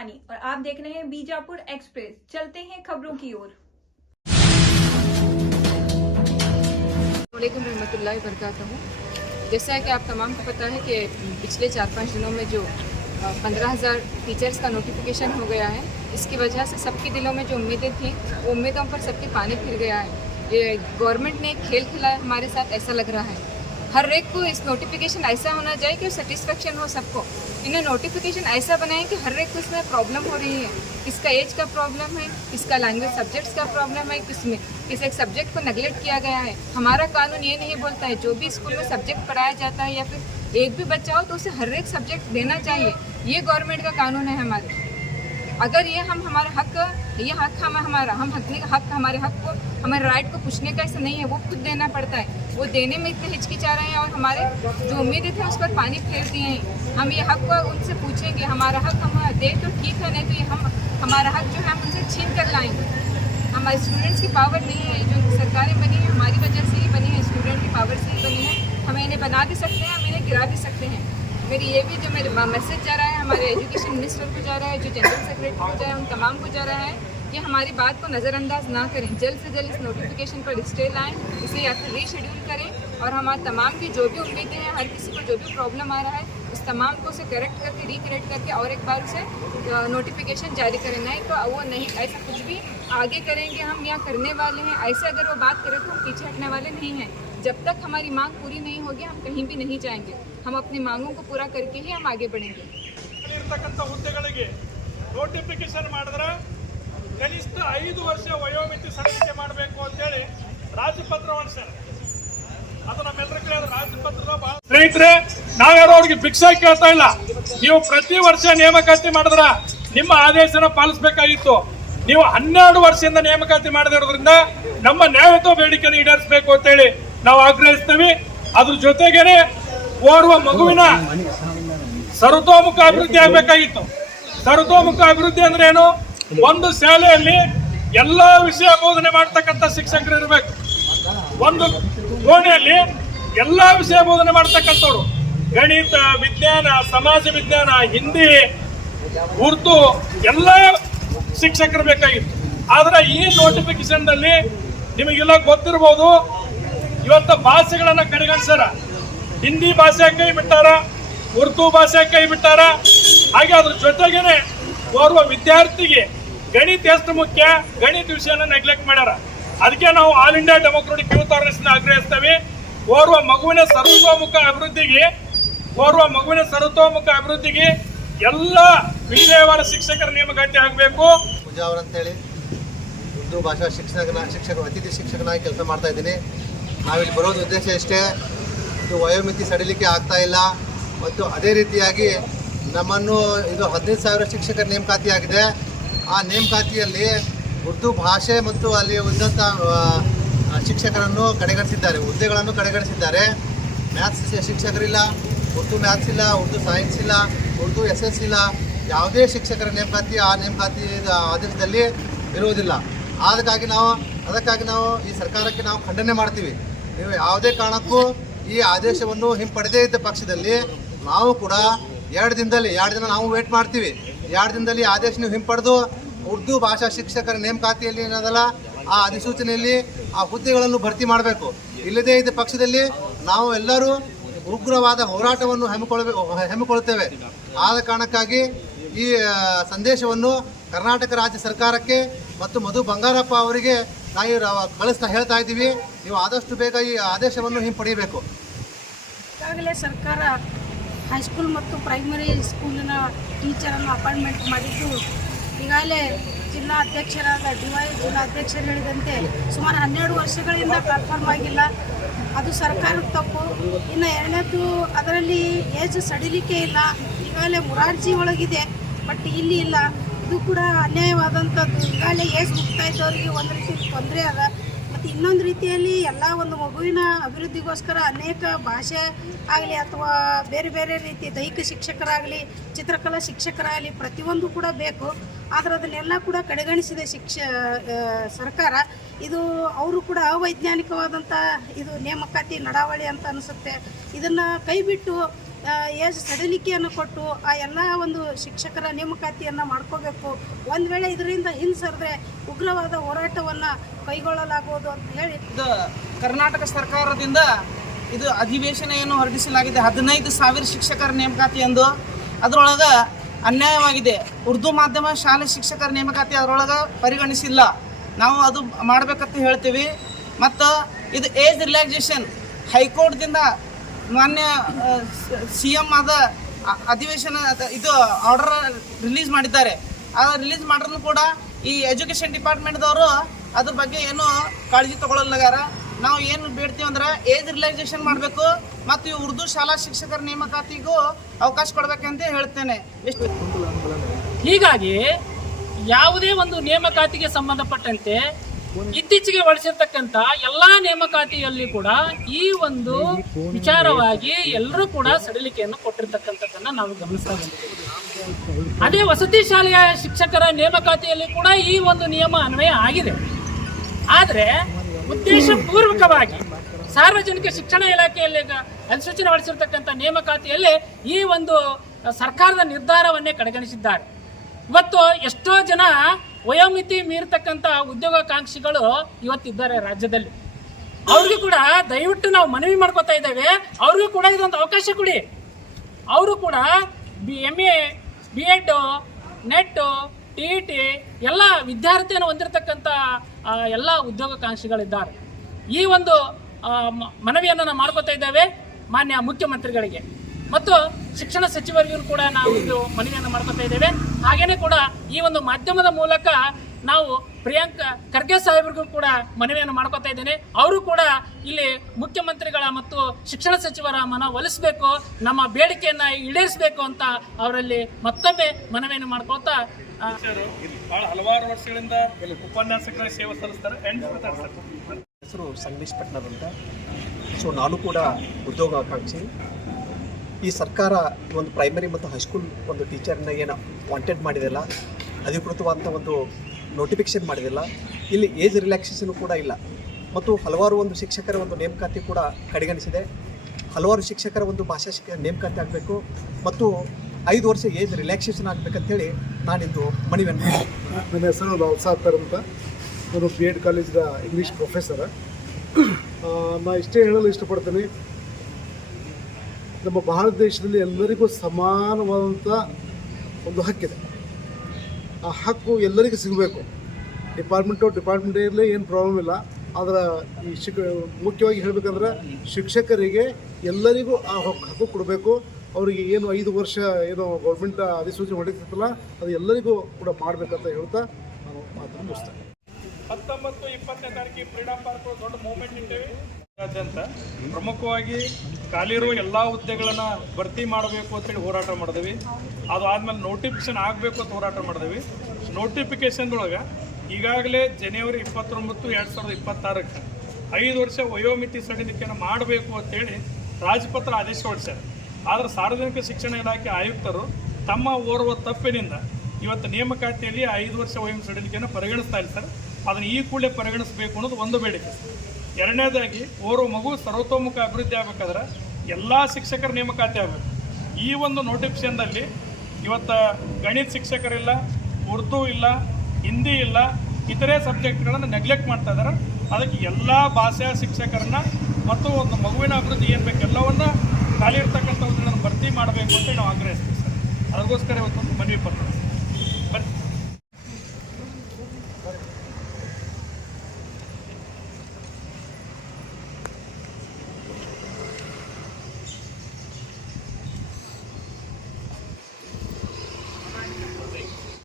शिवानी और आप देख रहे हैं बीजापुर एक्सप्रेस। चलते हैं खबरों की ओर। वालेकुम रहमतुल्लाहि व बरकातहू। जैसा है कि आप तमाम को पता है कि पिछले 4-5 दिनों में जो 15,000 टीचर्स का नोटिफिकेशन हो गया है, इसकी वजह से सबके दिलों में जो उम्मीदें थी वो उम्मीदों पर सबके पानी फिर गया है। ये गवर्नमेंट ने एक खेल खेला है हमारे साथ, ऐसा लग रहा है। हर एक को इस नोटिफिकेशन ऐसा होना चाहिए कि सेटिस्फेक्शन हो सबको। इन्हें नोटिफिकेशन ऐसा बनाए कि हर एक को इसमें प्रॉब्लम हो रही है। किसका एज का प्रॉब्लम है, किसका लैंग्वेज सब्जेक्ट्स का प्रॉब्लम है, किस एक सब्जेक्ट को नेगलेक्ट किया गया है। हमारा कानून ये नहीं बोलता है जो भी स्कूल में सब्जेक्ट पढ़ाया जाता है या फिर एक भी बच्चा हो तो उसे हर एक सब्जेक्ट देना चाहिए। ये गवर्नमेंट का कानून है हमारे। अगर ये हम हमारे हक हमारे हक को, हमारे राइट को पूछने का ऐसा नहीं है, वो खुद देना पड़ता है। वो देने में इतने हिचकिचा रहे हैं और हमारे जो उम्मीदें थे उस पर पानी फेर दिए हैं। हम ये हक को उनसे पूछेंगे, हमारा हक हम दे तो ठीक है, नहीं तो ये हमारा हक जो है हम उनसे छीन कर लाएंगे। हमारे स्टूडेंट्स की पावर नहीं है, जो सरकारें बनी है हमारी वजह से ही बनी है, स्टूडेंट की पावर से ही बनी है। हम इन्हें बना भी सकते हैं, हम इन्हें गिरा भी सकते हैं। मेरी ये भी जो मेरे मैसेज जा रहा है हमारे एजुकेशन मिनिस्टर को जा रहा है, जो जनरल सेक्रेटरी को जा रहा है, उन तमाम को जा रहा है कि हमारी बात को नज़रअंदाज ना करें। जल्द से जल्द इस नोटिफिकेशन पर स्टे लाएँ, इसे या फिर रीशेड्यूल करें और हमारे तमाम की जो भी उम्मीदें हैं, हर किसी को जो भी प्रॉब्लम आ रहा है उस तमाम को उसे करेक्ट करके रिकरेक्ट करके और एक बार उसे नोटिफिकेशन जारी करें। नहीं तो वो नहीं, ऐसा कुछ भी आगे करेंगे हम या करने वाले हैं, ऐसे अगर वो बात करें तो हम पीछे हटने वाले नहीं हैं। जब तक हमारी मांग पूरी नहीं होगी हम कहीं भी नहीं जाएंगे। हम अपनी मांगों को पूरा करके ही हम आगे बढ़ेंगे। ಹುದ್ದೆಗಳಿಗೆ ನೋಟಿಫಿಕೇಶನ್ ಮಾಡಿದ್ರೆ ಕನಿಷ್ಠ 5 ವರ್ಷ ವಯೋಮಿತಿ ಸಡಿಲಿಕೆ ಮಾಡಬೇಕು ಅಂತ ಹೇಳಿ ರಾಜ್ಯಪತ್ರ ಹೊರಡಿಸ್ತಾರೆ. ಅದು ನಮ್ಮೆಲ್ಲರ ಕಡೆ ರಾಜ್ಯಪತ್ರದ ಸ್ನೇಹಿತರೆ, ನಾವ್ಯಾರೋ ಅವ್ರಿಗೆ ಭಿಕ್ಷೆ ಕೇಳ್ತಾ ಇಲ್ಲ. ನೀವು ಪ್ರತಿ ವರ್ಷ ನೇಮಕಾತಿ ಮಾಡಿದ್ರ ನಿಮ್ಮ ಆದೇಶನ ಪಾಲಿಸಬೇಕಾಗಿತ್ತು. ನೀವು 12 ವರ್ಷದಿಂದ ನೇಮಕಾತಿ ಮಾಡದಿರೋದ್ರಿಂದ ನಮ್ಮ ನ್ಯಾಯಯುತ ಬೇಡಿಕೆಯನ್ನು ಈಡೇರಿಸಬೇಕು ಅಂತ ಹೇಳಿ ನಾವು ಆಗ್ರಹಿಸ್ತೀವಿ. ಅದ್ರ ಜೊತೆಗೇನೆ ಓರ್ವ ಮಗುವಿನ ಸರ್ವತೋಮುಖ ಅಭಿವೃದ್ಧಿ ಆಗಬೇಕಾಗಿತ್ತು. ಸರ್ವತೋಮುಖ ಅಭಿವೃದ್ಧಿ ಅಂದ್ರೆ ಏನು? ಒಂದು ಶಾಲೆಯಲ್ಲಿ ಎಲ್ಲಾ ವಿಷಯ ಬೋಧನೆ ಮಾಡ್ತಕ್ಕಂಥ ಶಿಕ್ಷಕರು ಇರಬೇಕು. ಒಂದು ಕೋಣೆಯಲ್ಲಿ ಎಲ್ಲಾ ವಿಷಯ ಬೋಧನೆ ಮಾಡ್ತಕ್ಕಂಥವ್ರು, ಗಣಿತ, ವಿಜ್ಞಾನ, ಸಮಾಜ ವಿಜ್ಞಾನ, ಹಿಂದಿ, ಉರ್ದು ಎಲ್ಲಾ ಶಿಕ್ಷಕರು ಬೇಕಾಗಿತ್ತು. ಆದ್ರೆ ಈ ನೋಟಿಫಿಕೇಶನ್ ನಲ್ಲಿ ನಿಮಗೆಲ್ಲ ಗೊತ್ತಿರಬಹುದು, ಇವತ್ತು ಭಾಷೆಗಳನ್ನ ಕಡೆಗಣಿಸ್ಯಾರ. ಹಿಂದಿ ಭಾಷೆ ಕೈ ಬಿಟ್ಟಾರ, ಉರ್ದು ಭಾಷೆ ಕೈ ಬಿಟ್ಟಾರ. ಹಾಗೆ ಅದ್ರ ಜೊತೆಗೇನೆ ಓರ್ವ ವಿದ್ಯಾರ್ಥಿಗೆ ಗಣಿತ ಎಷ್ಟು ಮುಖ್ಯ, ಗಣಿತ ವಿಷಯನ ನೆಗ್ಲೆಕ್ಟ್ ಮಾಡ್ಯಾರ. ಅದಕ್ಕೆ ನಾವು all India democratic youth organisation ಆಗ್ರಹಿಸ್ತೇವೆ. ಓರ್ವ ಮಗುವಿನ ಸರ್ವತೋಮುಖ ಅಭಿವೃದ್ಧಿಗೆ ಎಲ್ಲ ವಿಷಯವಾದ ಶಿಕ್ಷಕರ ನೇಮಕಾತಿ ಆಗಬೇಕು. ಪೂಜಾ ಅವರಂತೇಳಿ ಉರ್ದು ಭಾಷಾ ಅತಿಥಿ ಶಿಕ್ಷಕನಾಗಿ ಕೆಲಸ ಮಾಡ್ತಾ ಇದ್ದೀನಿ. ನಾವಿಲ್ಲಿ ಬರೋದು ಉದ್ದೇಶ ಇಷ್ಟೇ, ಇದು ವಯೋಮಿತಿ ಸಡಿಲಿಕೆ ಆಗ್ತಾ ಇಲ್ಲ ಮತ್ತು ಅದೇ ರೀತಿಯಾಗಿ ನಮ್ಮನ್ನು ಇದು 15,000 ಶಿಕ್ಷಕರ ನೇಮಕಾತಿ ಆಗಿದೆ. ಆ ನೇಮಕಾತಿಯಲ್ಲಿ ಉರ್ದು ಭಾಷೆ ಮತ್ತು ಅಲ್ಲಿ ಉಳಿದಂಥ ಶಿಕ್ಷಕರನ್ನು ಕಡೆಗಣಿಸಿದ್ದಾರೆ, ಹುದ್ದೆಗಳನ್ನು ಕಡೆಗಣಿಸಿದ್ದಾರೆ. ಮ್ಯಾಥ್ಸ್ ಶಿಕ್ಷಕರಿಲ್ಲ, ಉರ್ದು ಮ್ಯಾಥ್ಸ್ ಇಲ್ಲ, ಉರ್ದು ಸೈನ್ಸ್ ಇಲ್ಲ, ಉರ್ದು SS ಇಲ್ಲ. ಯಾವುದೇ ಶಿಕ್ಷಕರ ನೇಮಕಾತಿ ಆ ನೇಮಕಾತಿ ಆದೇಶದಲ್ಲಿ ಇರುವುದಿಲ್ಲ. ಅದಕ್ಕಾಗಿ ನಾವು ಈ ಸರ್ಕಾರಕ್ಕೆ ನಾವು ಖಂಡನೆ ಮಾಡ್ತೀವಿ. ನೀವು ಯಾವುದೇ ಕಾರಣಕ್ಕೂ ಈ ಆದೇಶವನ್ನು ಹಿಂಪಡೆದೇ ಇದ್ದ ಪಕ್ಷದಲ್ಲಿ ನಾವು ಕೂಡ 2 ದಿನ ನಾವು ವೇಟ್ ಮಾಡ್ತೀವಿ. 2 ದಿನದಲ್ಲಿ ಆದೇಶ ನೀವು ಹಿಂಪಡೆದು ಉರ್ದು ಭಾಷಾ ಶಿಕ್ಷಕರ ನೇಮಕಾತಿಯಲ್ಲಿ ಏನದಲ್ಲ ಆ ಅಧಿಸೂಚನೆಯಲ್ಲಿ ಆ ಹುದ್ದೆಗಳನ್ನು ಭರ್ತಿ ಮಾಡಬೇಕು. ಇಲ್ಲದೇ ಇದ್ದ ಪಕ್ಷದಲ್ಲಿ ನಾವು ಎಲ್ಲರೂ ಉಗ್ರವಾದ ಹೋರಾಟವನ್ನು ಹಮ್ಮಿಕೊಳ್ಳುತ್ತೇವೆ. ಆದ ಕಾರಣಕ್ಕಾಗಿ ಈ ಸಂದೇಶವನ್ನು ಕರ್ನಾಟಕ ರಾಜ್ಯ ಸರ್ಕಾರಕ್ಕೆ ಮತ್ತು ಮಧು ಬಂಗಾರಪ್ಪ ಅವರಿಗೆ ನಾವು ಹೇಳ್ತಾ ಇದ್ದೀವಿ. ನೀವು ಆದಷ್ಟು ಬೇಗ ಈ ಆದೇಶವನ್ನು ಹಿಂಪಡೆಯಬೇಕು. ಈಗಾಗಲೇ ಸರ್ಕಾರ ಹೈಸ್ಕೂಲ್ ಮತ್ತು ಪ್ರೈಮರಿ ಸ್ಕೂಲಿನ ಟೀಚರನ್ನು ಅಪಾಯಿಂಟ್ಮೆಂಟ್ ಮಾಡಿದ್ದು, ಈಗಾಗಲೇ ಜಿಲ್ಲಾ ಅಧ್ಯಕ್ಷರಾದ DY ಜಿಲ್ಲಾ ಅಧ್ಯಕ್ಷರು ಹೇಳಿದಂತೆ ಸುಮಾರು 12 ವರ್ಷಗಳಿಂದ ಕನ್ಫರ್ಮ್ ಆಗಿಲ್ಲ. ಅದು ಸರ್ಕಾರದ ತಪ್ಪು. ಇನ್ನು ಎರಡನೇದು, ಅದರಲ್ಲಿ ಏಜ್ ಸಡಿಲಿಕೆ ಇಲ್ಲ. ಈಗಾಗಲೇ ಮುರಾರ್ಜಿ ಒಳಗಿದೆ, ಬಟ್ ಇಲ್ಲಿ ಇಲ್ಲ. ಇದು ಕೂಡ ಅನ್ಯಾಯವಾದಂಥದ್ದು. ಈಗಾಗಲೇ ಏಜ್ ಮುಗ್ತಾ ಇದ್ದವರಿಗೆ ಒಂದು ರೀತಿ ತೊಂದರೆ ಅದ. ಮತ್ತು ಇನ್ನೊಂದು ರೀತಿಯಲ್ಲಿ ಎಲ್ಲ ಒಂದು ಮಗುವಿನ ಅಭಿವೃದ್ಧಿಗೋಸ್ಕರ ಅನೇಕ ಭಾಷೆ ಆಗಲಿ ಅಥವಾ ಬೇರೆ ಬೇರೆ ರೀತಿ ದೈಹಿಕ ಶಿಕ್ಷಕರಾಗಲಿ, ಚಿತ್ರಕಲಾ ಶಿಕ್ಷಕರಾಗಲಿ ಪ್ರತಿಯೊಂದು ಕೂಡ ಬೇಕು. ಆದರೆ ಅದನ್ನೆಲ್ಲ ಕೂಡ ಕಡೆಗಣಿಸಿದೆ ಸರ್ಕಾರ. ಇದು ಅವರು ಕೂಡ ಅವೈಜ್ಞಾನಿಕವಾದಂಥ ಇದು ನೇಮಕಾತಿ ನಡಾವಳಿ ಅಂತ ಅನಿಸುತ್ತೆ. ಇದನ್ನು ಕೈಬಿಟ್ಟು ಏಜ್ ಸಡಿಲಿಕೆಯನ್ನು ಕೊಟ್ಟು ಆ ಎಲ್ಲ ಒಂದು ಶಿಕ್ಷಕರ ನೇಮಕಾತಿಯನ್ನು ಮಾಡ್ಕೋಬೇಕು. ಒಂದು ವೇಳೆ ಇದರಿಂದ ಹಿಂಸರಿದ್ರೆ ಉಗ್ರವಾದ ಹೋರಾಟವನ್ನು ಕೈಗೊಳ್ಳಲಾಗುವುದು ಅಂತ ಹೇಳಿ ಇದು ಕರ್ನಾಟಕ ಸರ್ಕಾರದಿಂದ ಇದು ಅಧಿವೇಶನ ಏನು ಹೊರಡಿಸಲಾಗಿದೆ 15,000 ಶಿಕ್ಷಕರ ನೇಮಕಾತಿ ಎಂದು. ಅದರೊಳಗೆ ಅನ್ಯಾಯವಾಗಿದೆ. ಉರ್ದು ಮಾಧ್ಯಮ ಶಾಲೆ ಶಿಕ್ಷಕರ ನೇಮಕಾತಿ ಅದರೊಳಗೆ ಪರಿಗಣಿಸಿಲ್ಲ. ನಾವು ಅದು ಮಾಡಬೇಕಂತ ಹೇಳ್ತೀವಿ. ಮತ್ತು ಇದು ಏಜ್ ರಿಲ್ಯಾಕ್ಸೇಷನ್ ಹೈಕೋರ್ಟ್ದಿಂದ ಮಾನ್ಯ CM ಆದ ಅಧಿವೇಶನ ಇದು ಆರ್ಡರ್ ರಿಲೀಸ್ ಮಾಡಿದ್ದಾರೆ. ಆ ರಿಲೀಸ್ ಮಾಡ್ರೂ ಕೂಡ ಈ ಎಜುಕೇಷನ್ ಡಿಪಾರ್ಟ್ಮೆಂಟ್ದವರು ಅದ್ರ ಬಗ್ಗೆ ಏನು ಕಾಳಜಿ ತಗೊಳ್ಳಲಾಗಾರ. ನಾವು ಏನು ಬೇಡ್ತೀವಿ ಅಂದ್ರೆ ಏಜ್ ರಿಲ್ಯಾಕ್ಸೇಷನ್ ಮಾಡಬೇಕು ಮತ್ತು ಈ ಉರ್ದು ಶಾಲಾ ಶಿಕ್ಷಕರ ನೇಮಕಾತಿಗೂ ಅವಕಾಶ ಕೊಡಬೇಕಂತ ಹೇಳ್ತೇನೆ. ಹೀಗಾಗಿ ಯಾವುದೇ ಒಂದು ನೇಮಕಾತಿಗೆ ಸಂಬಂಧಪಟ್ಟಂತೆ ಇತ್ತೀಚೆಗೆ ಹೊರಡಿಸಿರ್ತಕ್ಕಂಥ ಎಲ್ಲ ನೇಮಕಾತಿಯಲ್ಲಿ ಕೂಡ ಈ ಒಂದು ವಿಚಾರವಾಗಿ ಎಲ್ಲರೂ ಕೂಡ ಸಡಿಲಿಕೆಯನ್ನು ಕೊಟ್ಟಿರ್ತಕ್ಕಂಥದ್ದನ್ನು ನಾವು ಗಮನಿಸ್ತಾ ಬಂದಿದ್ದೇವೆ. ಅದೇ ವಸತಿ ಶಾಲೆಯ ಶಿಕ್ಷಕರ ನೇಮಕಾತಿಯಲ್ಲಿ ಕೂಡ ಈ ಒಂದು ನಿಯಮ ಅನ್ವಯ ಆಗಿದೆ. ಆದರೆ ಉದ್ದೇಶಪೂರ್ವಕವಾಗಿ ಸಾರ್ವಜನಿಕ ಶಿಕ್ಷಣ ಇಲಾಖೆಯಲ್ಲಿ ಅಧಿಸೂಚನೆ ಹೊರಡಿಸಿರ್ತಕ್ಕಂಥ ನೇಮಕಾತಿಯಲ್ಲಿ ಈ ಒಂದು ಸರ್ಕಾರದ ನಿರ್ಧಾರವನ್ನೇ ಕಡೆಗಣಿಸಿದ್ದಾರೆ. ಇವತ್ತು ಎಷ್ಟೋ ಜನ ವಯೋಮಿತಿ ಮೀರತಕ್ಕಂಥ ಉದ್ಯೋಗಾಕಾಂಕ್ಷಿಗಳು ಇವತ್ತಿದ್ದಾರೆ ರಾಜ್ಯದಲ್ಲಿ. ಅವ್ರಿಗೂ ಕೂಡ ದಯವಿಟ್ಟು ನಾವು ಮನವಿ ಮಾಡ್ಕೋತಾ ಇದ್ದೇವೆ, ಅವ್ರಿಗೂ ಕೂಡ ಇದೊಂದು ಅವಕಾಶ ಕೊಡಿ. ಅವರು ಕೂಡ MA B.Ed ನೆಟ್ TET ಎಲ್ಲ ವಿದ್ಯಾರ್ಥಿಯನ್ನು ಹೊಂದಿರತಕ್ಕಂಥ ಎಲ್ಲ ಉದ್ಯೋಗಾಕಾಂಕ್ಷಿಗಳಿದ್ದಾರೆ. ಈ ಒಂದು ಮನವಿಯನ್ನು ನಾವು ಮಾಡ್ಕೋತಾ ಇದ್ದೇವೆ ಮಾನ್ಯ ಮುಖ್ಯಮಂತ್ರಿಗಳಿಗೆ ಮತ್ತು ಶಿಕ್ಷಣ ಸಚಿವರಿಗೂ ಕೂಡ ನಾವು ಇದು ಮನವಿಯನ್ನು ಮಾಡ್ಕೋತಾ ಇದ್ದೇವೆ. ಹಾಗೇನೆ ಕೂಡ ಈ ಒಂದು ಮಾಧ್ಯಮದ ಮೂಲಕ ನಾವು ಪ್ರಿಯಾಂಕ್ ಖರ್ಗೆ ಸಾಹೇಬ್ರಿಗೂ ಕೂಡ ಮನವಿಯನ್ನು ಮಾಡ್ಕೋತಾ ಇದ್ದೇನೆ. ಅವರು ಕೂಡ ಇಲ್ಲಿ ಮುಖ್ಯಮಂತ್ರಿಗಳ ಮತ್ತು ಶಿಕ್ಷಣ ಸಚಿವರ ಮನವೊಲಿಸಬೇಕು, ನಮ್ಮ ಬೇಡಿಕೆಯನ್ನು ಈಡೇರಿಸಬೇಕು ಅಂತ ಅವರಲ್ಲಿ ಮತ್ತೊಮ್ಮೆ ಮನವಿಯನ್ನು ಮಾಡ್ಕೋತಾ ಬಹಳ ಹಲವಾರು ವರ್ಷಗಳಿಂದ ಉಪನ್ಯಾಸಕರಾಗಿ ಸೇವೆ ಸಲ್ಲಿಸ್ತಾರೆ. ಹೆಸರು ಸಂಗಮೇಶ್ ಪಟ್ನರ್ ಅಂತ. ಸೊ ನಾನು ಕೂಡ ಉದ್ಯೋಗಾಕಾಂಕ್ಷಿ. ಈ ಸರ್ಕಾರ ಒಂದು ಪ್ರೈಮರಿ ಮತ್ತು ಹೈಸ್ಕೂಲ್ ಒಂದು ಟೀಚರ್ನ ಏನು ವಾಂಟೆಡ್ ಮಾಡಿದೆಲ್ಲ, ಅಧಿಕೃತವಾದಂಥ ಒಂದು ನೋಟಿಫಿಕೇಶನ್ ಮಾಡಿದಿಲ್ಲ. ಇಲ್ಲಿ ಏಜ್ ರಿಲ್ಯಾಕ್ಸೇಷನ್ ಕೂಡ ಇಲ್ಲ ಮತ್ತು ಹಲವಾರು ಒಂದು ಶಿಕ್ಷಕರ ಒಂದು ನೇಮಕಾತಿ ಕೂಡ ಕಡೆಗಣಿಸಿದೆ. ಹಲವಾರು ಶಿಕ್ಷಕರ ಒಂದು ಭಾಷಾ ನೇಮಕಾತಿ ಆಗಬೇಕು ಮತ್ತು 5 ವರ್ಷ ಏಜ್ ರಿಲ್ಯಾಕ್ಸೇಷನ್ ಆಗಬೇಕಂತೇಳಿ ನಾನಿಂದು ಮನವಿಯನ್ನು. ನನ್ನ ಹೆಸರು ನವಸಾಕರ್ ಅಂತ. ನಾನು B.Ed ಕಾಲೇಜಿನ ಇಂಗ್ಲೀಷ್ ಪ್ರೊಫೆಸರ. ನಾನು ಇಷ್ಟೇ ಹೇಳಲು ಇಷ್ಟಪಡ್ತೀನಿ, ನಮ್ಮ ಭಾರತ ದೇಶದಲ್ಲಿ ಎಲ್ಲರಿಗೂ ಸಮಾನವಾದಂಥ ಒಂದು ಹಕ್ಕಿದೆ. ಆ ಹಕ್ಕು ಎಲ್ಲರಿಗೂ ಸಿಗಬೇಕು. ಡಿಪಾರ್ಟ್ಮೆಂಟ್ ಇರಲಿ, ಏನು ಪ್ರಾಬ್ಲಮ್ ಇಲ್ಲ. ಆದರೆ ಈ ಮುಖ್ಯವಾಗಿ ಹೇಳಬೇಕಂದ್ರೆ ಶಿಕ್ಷಕರಿಗೆ ಎಲ್ಲರಿಗೂ ಆ ಹಕ್ಕು ಕೊಡಬೇಕು. ಅವರಿಗೆ ಏನು 5 ವರ್ಷ ಏನು ಗೌರ್ಮೆಂಟ್ ಅಧಿಸೂಚನೆ ಹೊರಡಿಸುತ್ತಲ್ಲ ಅದು ಎಲ್ಲರಿಗೂ ಕೂಡ ಮಾಡಬೇಕಂತ ಹೇಳ್ತಾ ನಾನು ಮಾತನ್ನು ಮುಗಿಸ್ತೇನೆ. 19-20ನೇ ತಾರೀಕಿಗೆ ಫ್ರೀಡಮ್ ಪಾರ್ಕ್ ದೊಡ್ಡ ಮೂವ್ಮೆಂಟ್ ಇಟ್ಟೇವೆ. ರಾಜ್ಯಾದ್ಯಂತ ಪ್ರಮುಖವಾಗಿ ಖಾಲಿ ಇರುವ ಎಲ್ಲ ಹುದ್ದೆಗಳನ್ನು ಭರ್ತಿ ಮಾಡಬೇಕು ಅಂತೇಳಿ ಹೋರಾಟ ಮಾಡಿದ್ವಿ. ಅದು ಆದಮೇಲೆ ನೋಟಿಫಿಕೇಶನ್ ಆಗಬೇಕು ಅಂತ ಹೋರಾಟ ಮಾಡಿದ್ವಿ. ನೋಟಿಫಿಕೇಶನ್ದೊಳಗೆ ಈಗಾಗಲೇ ಜನವರಿ 29, 2026 5 ವರ್ಷ ವಯೋಮಿತಿ ಸಡಿಲಿಕೆಯನ್ನು ಮಾಡಬೇಕು ಅಂತೇಳಿ ರಾಜಪತ್ರ ಆದೇಶ ಹೊರಡಿಸ್ಯಾರ. ಆದರೆ ಸಾರ್ವಜನಿಕ ಶಿಕ್ಷಣ ಇಲಾಖೆ ಆಯುಕ್ತರು ತಮ್ಮ ಓರ್ವ ತಪ್ಪಿನಿಂದ ಇವತ್ತು ನೇಮಕಾತಿಯಲ್ಲಿ 5 ವರ್ಷ ವಯೋಮಿತಿ ಸಡಿಲಿಕೆಯನ್ನು ಪರಿಗಣಿಸ್ತಾ ಇಲ್ಲ ಸರ್. ಅದನ್ನು ಈ ಕೂಡಲೇ ಪರಿಗಣಿಸಬೇಕು ಅನ್ನೋದು ಒಂದು ಬೇಡಿಕೆ. ಎರಡನೇದಾಗಿ ಓರ್ವ ಮಗು ಸರ್ವತೋಮುಖ ಅಭಿವೃದ್ಧಿ ಆಗಬೇಕಾದ್ರೆ ಎಲ್ಲ ಶಿಕ್ಷಕರ ನೇಮಕಾತಿ ಆಗಬೇಕು. ಈ ಒಂದು ನೋಟಿಫಿಕೇಶನ್ದಲ್ಲಿ ಇವತ್ತು ಗಣಿತ ಶಿಕ್ಷಕರಿಲ್ಲ, ಉರ್ದು ಇಲ್ಲ, ಹಿಂದಿ ಇಲ್ಲ, ಇತರೆ ಸಬ್ಜೆಕ್ಟ್ಗಳನ್ನು ನೆಗ್ಲೆಕ್ಟ್ ಮಾಡ್ತಾ ಇದ್ದಾರೆ. ಅದಕ್ಕೆ ಎಲ್ಲ ಭಾಷೆಯ ಶಿಕ್ಷಕರನ್ನ ಮತ್ತು ಒಂದು ಮಗುವಿನ ಅಭಿವೃದ್ಧಿ ಏನು ಬೇಕು ಎಲ್ಲವನ್ನ ಖಾಲಿ ಇರ್ತಕ್ಕಂಥ ಭರ್ತಿ ಮಾಡಬೇಕು ಅಂತ ನಾವು ಆಗ್ರಹಿಸ್ತೀವಿ ಸರ್. ಅದಕ್ಕೋಸ್ಕರ ಇವತ್ತು ಮನವಿ ಪತ್ರ ಬರ್ತೀವಿ.